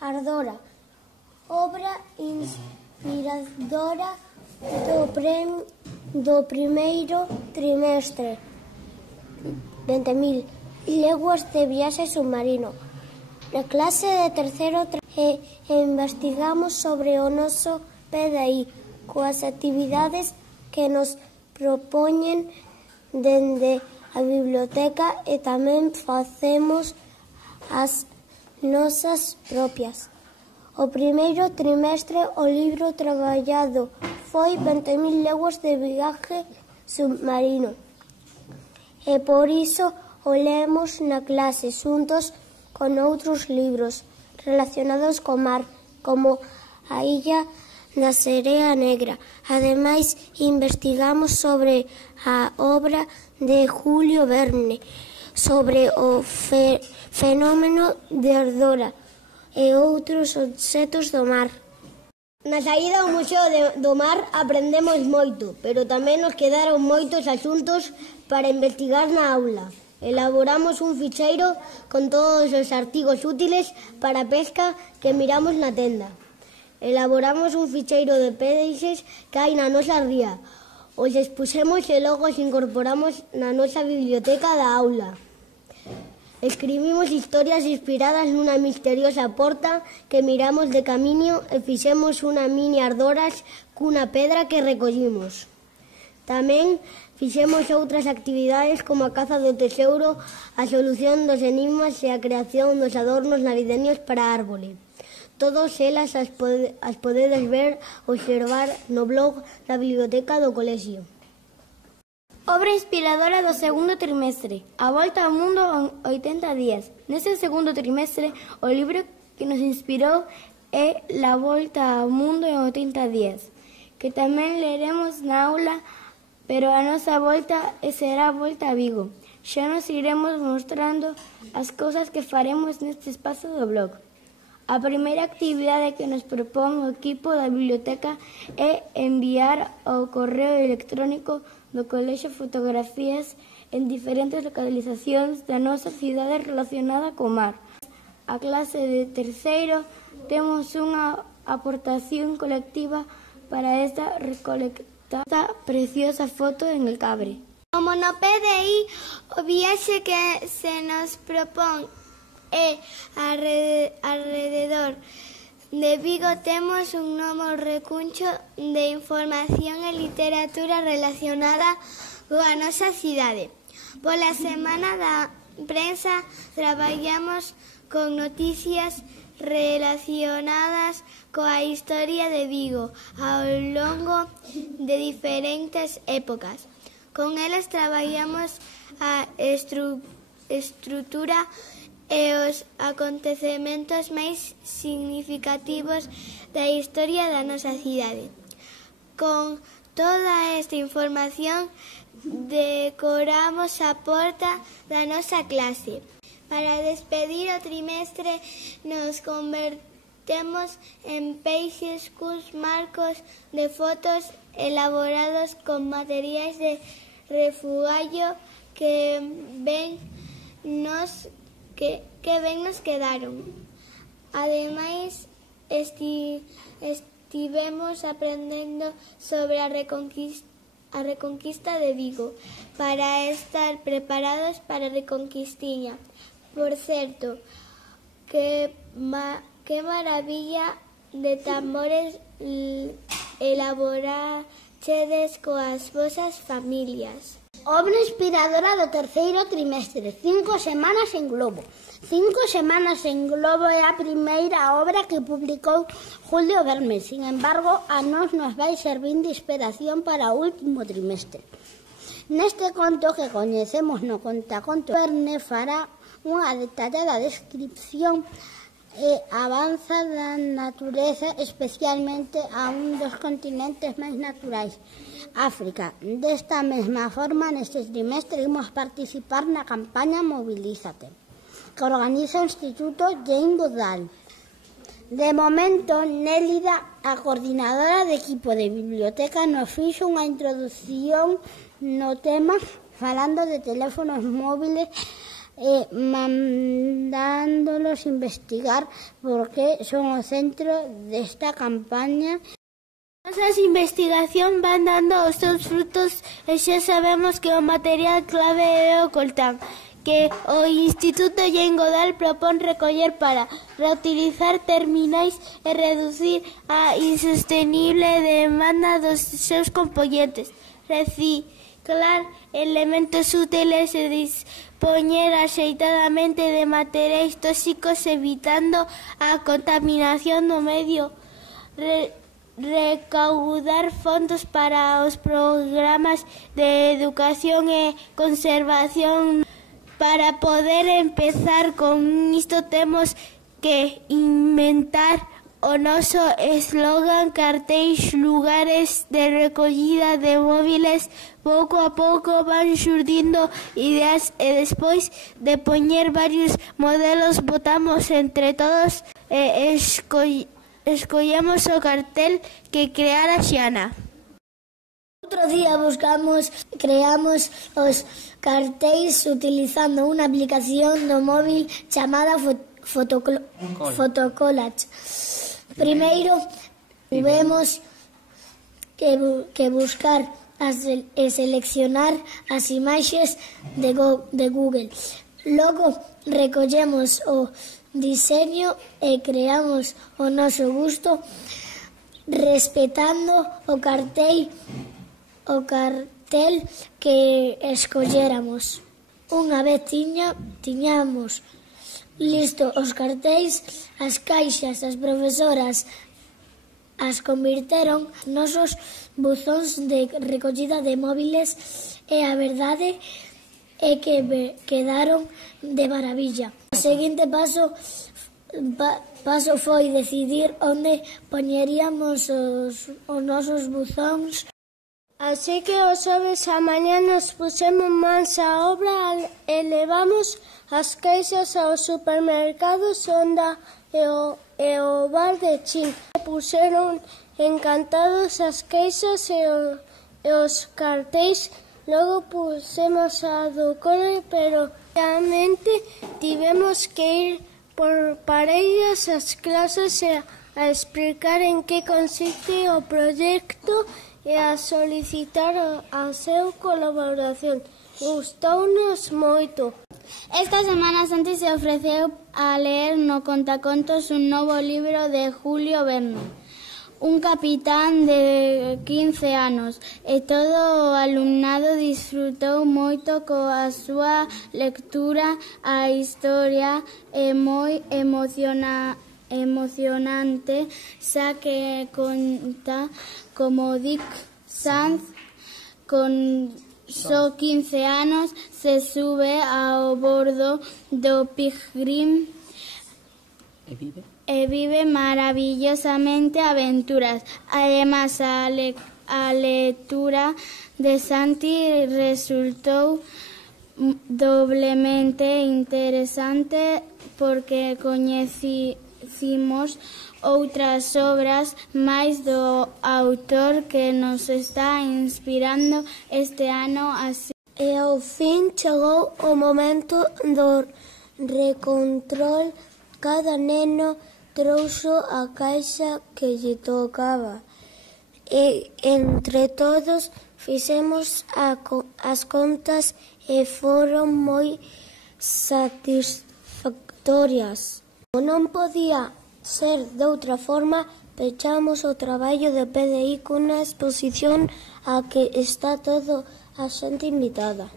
Ardora, obra inspiradora do primeiro trimestre. 20.000 leguas de viaxe submarino. Na clase de terceiro investigamos sobre o noso PDI coas actividades que nos propoñen dende a biblioteca e tamén facemos as nosas propias. O primeiro trimestre o libro traballado foi 20.000 leguas de viaxe submarino. E por iso o lemos na clase xuntos con outros libros relacionados co mar, como A illa da serea negra. Ademais, investigamos sobre a obra de Julio Verne, sobre o fenómeno de Ardora e outros obxectos do mar. Na saída ao Museo do Mar aprendemos moito, pero tamén nos quedaron moitos asuntos para investigar na aula. Elaboramos un ficheiro con todos os artigos útiles para a pesca que miramos na tenda. Elaboramos un ficheiro de peixes que hai na nosa ría. Os expuxemos e logo os incorporamos na nosa biblioteca da aula. Escribimos historias inspiradas nunha misteriosa porta que miramos de camiño e fixemos unha mini ardoras cunha pedra que recollimos. Tamén fixemos outras actividades como a caza do tesouro, a solución dos enigmas e a creación dos adornos navideños para a árbore. Todas elas as podedes ver, observar no blog da biblioteca do colexio. Obra inspiradora do segundo trimestre, A volta ao mundo en 80 días. Nese segundo trimestre, o libro que nos inspirou é La volta ao mundo en 80 días, que tamén leremos na aula, pero a nosa volta será a volta a Vigo. Xa nos iremos mostrando as cousas que faremos neste espazo do blog. A primeira actividade que nos propón o equipo da biblioteca é enviar ao correo electrónico do colexio fotografías en diferentes localizacións da nosa cidade relacionada co mar. A clase de terceiro temos unha aportación colectiva para esta recolectada preciosa foto en el Cabre. Como no PDI, o viaxe que se nos propón é alrededor de Vigo, temos un novo recuncho de información e literatura relacionada coa nosa cidade. Pola semana da prensa traballamos con noticias relacionadas coa historia de Vigo ao longo de diferentes épocas. Con elas traballamos a estrutura e os acontecementos máis significativos da historia da nosa cidade. Con toda esta información decoramos a porta da nosa clase. Para despedir o trimestre nos convertemos en peixes cuns marcos de fotos elaborados con materiais de refugallo que ben nos quedaron. Ademais, estivemos aprendendo sobre a reconquista de Vigo para estar preparados para a reconquistiña. Por certo, que maravilla de tambores elaborachedes coas vosas familias. Obra inspiradora do terceiro trimestre, 5 semanas en globo. 5 semanas en globo é a primeira obra que publicou Julio Verne. Sin embargo, a nós nos vai servir de inspiración para o último trimestre. Neste conto que coñecemos no contaconto, Verne fará unha detallada descripción e avanza da natureza, especialmente a un dos continentes máis naturais, África. Desta mesma forma, neste trimestre, imos participar na campaña Mobilízate, que organiza o Instituto Jane Goodall. De momento, Nélida, a coordinadora de equipo de biblioteca, nos fixo unha introdución no tema falando de teléfonos móviles mandándolos investigar porque son o centro desta campaña. Nosas investigación van dando os seus frutos e xa sabemos que o material clave é o coltán, que o Instituto Jane Goodall propón recoller para reutilizar terminais e reducir a insostenible demanda dos seus componentes, reciclar elementos útiles e dispoñer axeitadamente de materiais tóxicos evitando a contaminación do medio, recaudar fondos para os programas de educación e conservación. Para poder empezar con isto temos que inventar o noso eslogan, cartéis, lugares de recollida de móviles. Pouco a pouco van xurdindo ideas e despois de poñer varios modelos botamos entre todos e escollemos o cartel que creara Xiana. Outro día creamos os cartéis utilizando unha aplicación do móvil chamada Photocollage. Primeiro tivemos que buscar e seleccionar as imaxes de Google. Logo recollemos o diseño e creamos o noso gusto respetando o cartel que escolléramos. Unha vez tiñamos listo os cartéis, as caixas, as profesoras as convirteron nosos buzóns de recollida de móviles e a verdade é que quedaron de maravilla. O seguinte paso foi decidir onde poñeríamos os nosos buzóns. Así que o xoves a mañá nos pusemos mans á obra e levamos as queixas aos supermercados Honda e o bar de Chin. Puseron encantados as queixas e os cartéis. Logo pusemos a do cole, pero realmente tivemos que ir por parellas as clases e a explicar en que consiste o proxecto e a solicitar a seu colaboración. Gustounos moito. Esta semana Santi se ofreceu a ler no Contacontos un novo libro de Julio Verne, un capitán de 15 anos, e todo o alumnado disfrutou moito coa súa lectura. A historia é moi emocionante, xa que conta como Dick Sands, con só 15 anos, se sube ao bordo do Pilgrim e vive maravillosamente aventuras. Además, a lectura de Santi resultou doblemente interesante porque coñecimos outras obras máis do autor que nos está inspirando este ano. Así. E ao fin chegou o momento do recontrol. Cada neno trouxo a caixa que lle tocaba e entre todos fixemos as contas e foron moi satisfactorias. Non podía ser de outra forma, pechamos o traballo de PDI cunha exposición a que está todo a xente invitada.